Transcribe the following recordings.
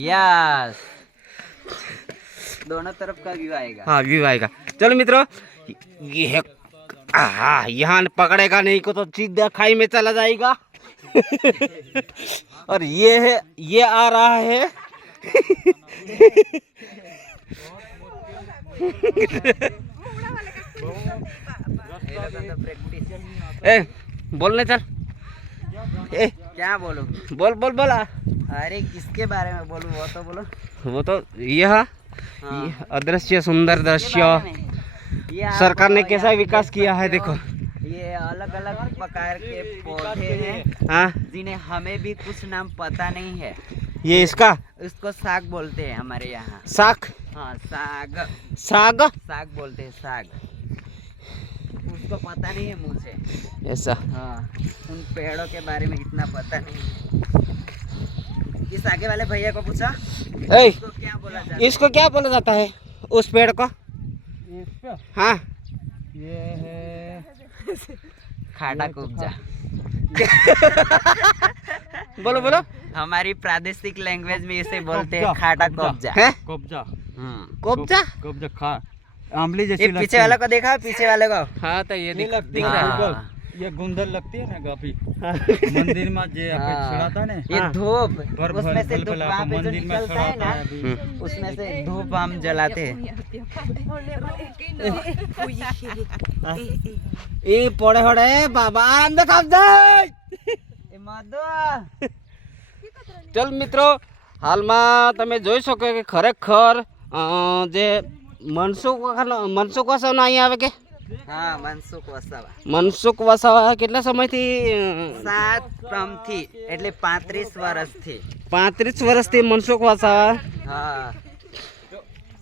यस, दोनों तरफ का व्यू आएगा। हाँ व्यू आएगा। चलो मित्रों, ये है, यहाँ पकड़ेगा नहीं को तो सीधा खाई में चला जाएगा। और ये है, ये आ रहा है। ए बोलने चल। ए क्या बोलूं? बोल बोल बोला। अरे किसके बारे में बोलूं, वो तो बोलो। वो तो यह अदृश्य सुंदर दृश्य सरकार ने कैसा विकास किया है देखो। ये अलग अलग प्रकार के पौधे हैं, हाँ जिन्हें हमें भी कुछ नाम पता नहीं है। ये इसका इसको साग बोलते हैं हमारे यहाँ। साग, हाँ साग, साग साग बोलते हैं, साग। उसको पता नहीं है मुझे। ऐसा। हाँ, उन पेड़ों के बारे में इतना पता नहीं है। इस आगे वाले भैया को पूछा, इसको क्या बोला जाता है? इसको क्या बोला जाता है उस पेड़ को? हाँ ये है खाड़ा कुब्जा। बोलो बोलो। हमारी प्रादेशिक लैंग्वेज में इसे बोलते हैं खाड़ा कुब्जा। है कोब्जा, कोब्जा। कोब्जा खा आंवली जैसी ये पीछे वाले को देखा, पीछे वाले को। हाँ तो ये दिख लगती रहा है। हाँ। ये गुंदल लगती है ना काफी मंदिर में जे आपे छिड़ाता ने। ये धूप, भर उसमें से भल धूप भला वहाँ पे जो मंदिर में निकलता है ना, छिड़ाता उसमें से धूप हम जलाते हैं। ये पड़े पड़े बाबा अंदर खाब जाए। એ માધવ, चल मित्रों, हालમાં તમે જોઈ શકો કે ખરેખર જે મનસુખ વસાવા અહીં આવે કે હા મનસુખ વસાવા મનસુખ વસાવા કેટલા સમયથી 7 થી એટલે 35 વર્ષથી 35 વર્ષથી મનસુખ વસાવા હા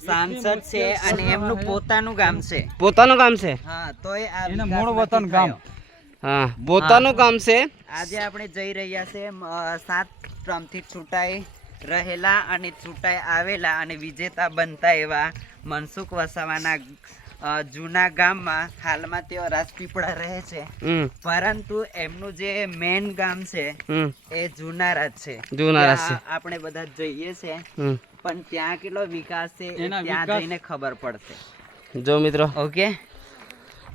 સાંસદ છે અને એમનું પોતાનું ગામ છે. પોતાનું ગામ છે. હા તોય આ એના વિકાસ મૂળ નથી વતન ગામ. થયો. હા પોતાનું ગામ છે. આજે આપણે જઈ રહ્યા છે 7 ટર્મથી ચૂંટાઈ રહેલા અને ચૂંટાઈ આવેલા અને વિજેતા બનતા એવા મનસુખ વસાવાના જૂના ગામમાં હાલમાં તેઓ રાજપીપળા રહે છે, પરંતુ એમનું જે મેન ગામ છે એ જુનારાજ છે. જુનારાજ છે. આપણે બધા જઈએ છે, પણ ત્યાં કેટલો વિકાસ છે એ ત્યાં જઈને ખબર પડશે. જો મિત્રો, ઓકે,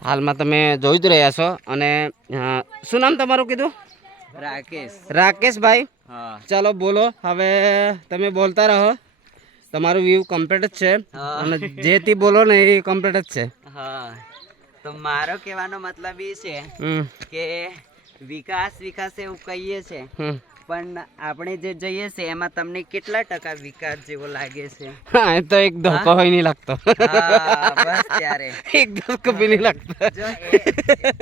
હાલમાં તમે જોઈ જ રહ્યા છો. અને શું નામ તમારું કીધું? રાકેશ. રાકેશભાઈ. હા ચાલો બોલો, હવે તમે બોલતા રહો. તમારું વ્યૂ કમ્પ્લીટ જ છે અને જેથી બોલો ને એ કમ્પ્લીટ જ છે. હા, તો મારો કહેવાનો મતલબ એ છે કે વિકાસ વિકાસ એવું કહીએ છે, પણ આપણે જે જઈએ છે એમાં તમને કેટલા ટકા વિકાસ જેવો લાગે છે? હા, એ તો એક ધોકો હોય નહીં લાગતો. હા, બસ ત્યારે એક ધોકો બી નહીં લાગતો. જો એ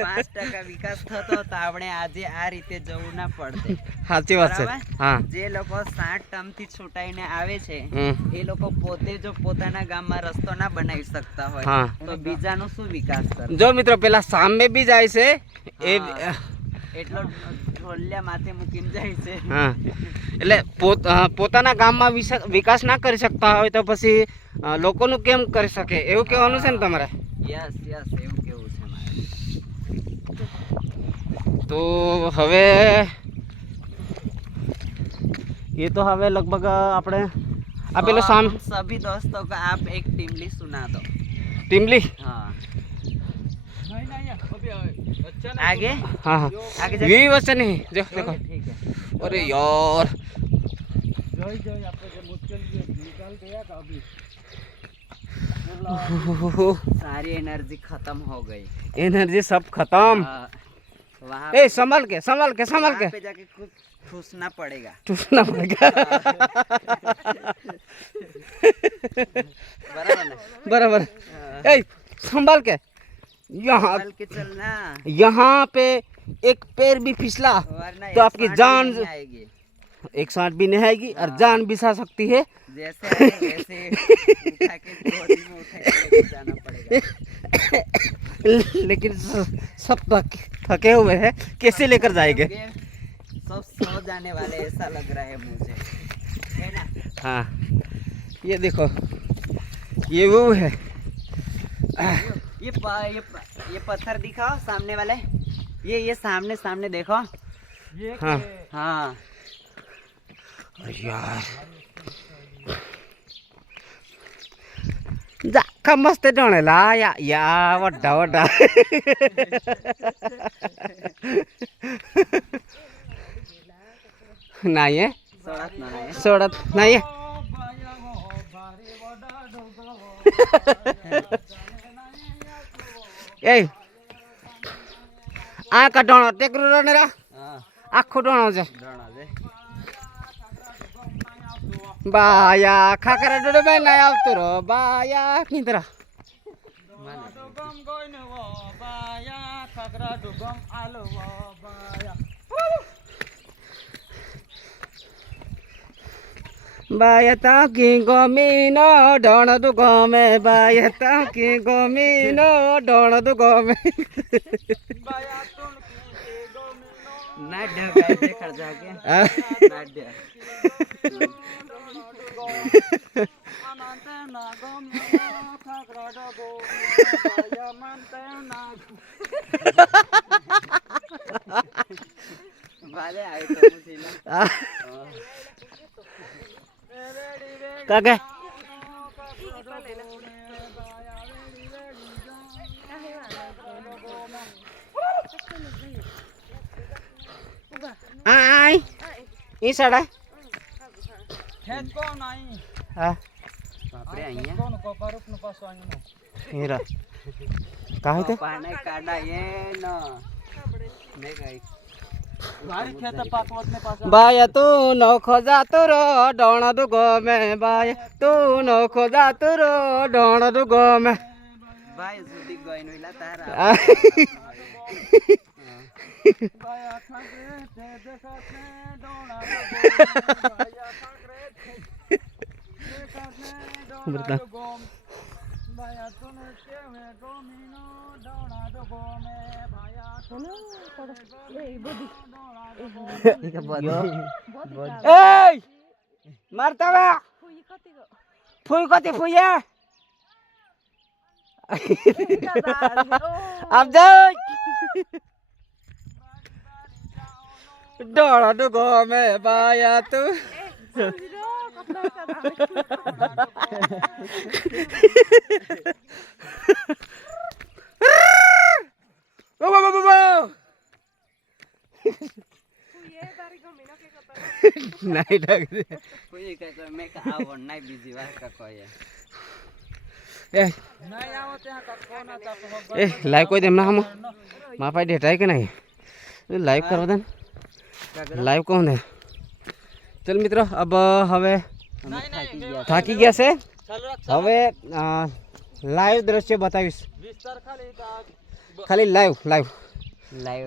5% વિકાસ થતો તો આપણે આજે આ રીતે જવું ના પડતે. સાચી વાત છે. હા, જે લોકો 60 ટર્મથી છૂટાઈને આવે છે એ લોકો પોતે જો પોતાના ગામમાં રસ્તો ના બનાવી શકતા હોય તો બીજાનો શું વિકાસ કરે? જો મિત્રો, પેલા સામે બી જાય છે એ એટલો ઢોલિયા માથે મૂકીને જાય છે. હા, એટલે પોતાના ગામમાં વિકાસ ના કરી શકતા હોય તો પછી લોકોનું કેમ કરી શકે, એવું કહેવાનું છે ને તમારે? યસ યસ, એવું કેવું છે મારે. તો હવે ये तो हवे लगभग આપણે આ પેલો સામ सभी दोस्तों को आप एक टिमली सुना दो. टिमली. हाँ नहीं नहीं अभी अच्छा ना. आगे हाँ हाँ आगे यही वैसे नहीं जो देखो. ठीक है. अरे यार, जय जय आपको जो मुश्किल से निकाल गया का अभी सारी एनर्जी खत्म हो गई. एनर्जी सब खत्म. वहाँ ए संभल के संभल के संभल के पे जाके कुछ ठूसना पड़ेगा. टूटना पड़ेगा. बराबर ना? बराबर. ए संभल के. यहाँ चल के चलना, यहाँ पे एक पैर भी फिसला वरना तो आपकी एक जान नहीं आएगी. एक सांस भी नहीं आएगी और जान भी जा सकती है. जैसे आए वैसे उठा के गोदी में उठा के लेके जाना पड़ेगा. लेकिन सब थके हुए हैं, कैसे लेकर जाएंगे? सब सो जाने वाले ऐसा लग रहा है मुझे, है ना? हाँ, ये देखो, ये वो है. ये पत्थर दिखाओ सामने वाले. ये सामने सामने देखो. ये हाँ हाँ यार, आखा मस्त डोळेला या या वड्डा वड्डा नाही आहे सोडत नाही सोडत नाही ए आ का डोळा टेकरू रा आखो डोळा છે બાયા ખાકરા ડોડે ભાઈ ના આવતો રો બાયા કિંતરા બાયા તાકી ગમીનો ડોણ દુ ગમે બાયા તાકી ગમીનો ડોણ દુ ગમે नाड्य काय देखा जागे नाड्य वाले आए तो मुझे કાકે ai ini sada ખેત કોણ આઈ હા આપણે અહીંયા કોણ કોપારુક નું પાસો આઈ નો હીરા કાહે તે પાને કાડા એ ન ને ગઈ મારી ખેત પાકવત ને પાસો બાયા તું નોખો જાતો રો ડોણ દુ ગમે બાયા તું નોખો જાતો રો ડોણ દુ ગમે ભાઈ સુધી ગઈ નઈલા તારા બાયા ઠાકરે તે દેખાતે ડોણા બાયા ઠાકરે દેખાતે ડોણા ગોમ બાયા તુને કેવે ગોમીનો ડોણા દો ગોમે બાયા તુને એ બધી Ê! Marta va! Fui koti fuya! Ab dai! Dora du go me baya tu. नहीं लग रही કોઈ કે મે કા આવણ નહીં બીજી વાર કા કોઈ ए નહીં આવો ત્યાં કોણ હતા ए लाइव कोई देमना हम मां पाई डेटा है कि नहीं लाइव करवा देन लाइव कौन है चल मित्रों अब हवे થાકી ગયા છે હવે લાઈવ દ્રશ્ય બતાવીશ વિસ્તાર ખાલી ખાલી લાઈવ લાઈવ લાઈવ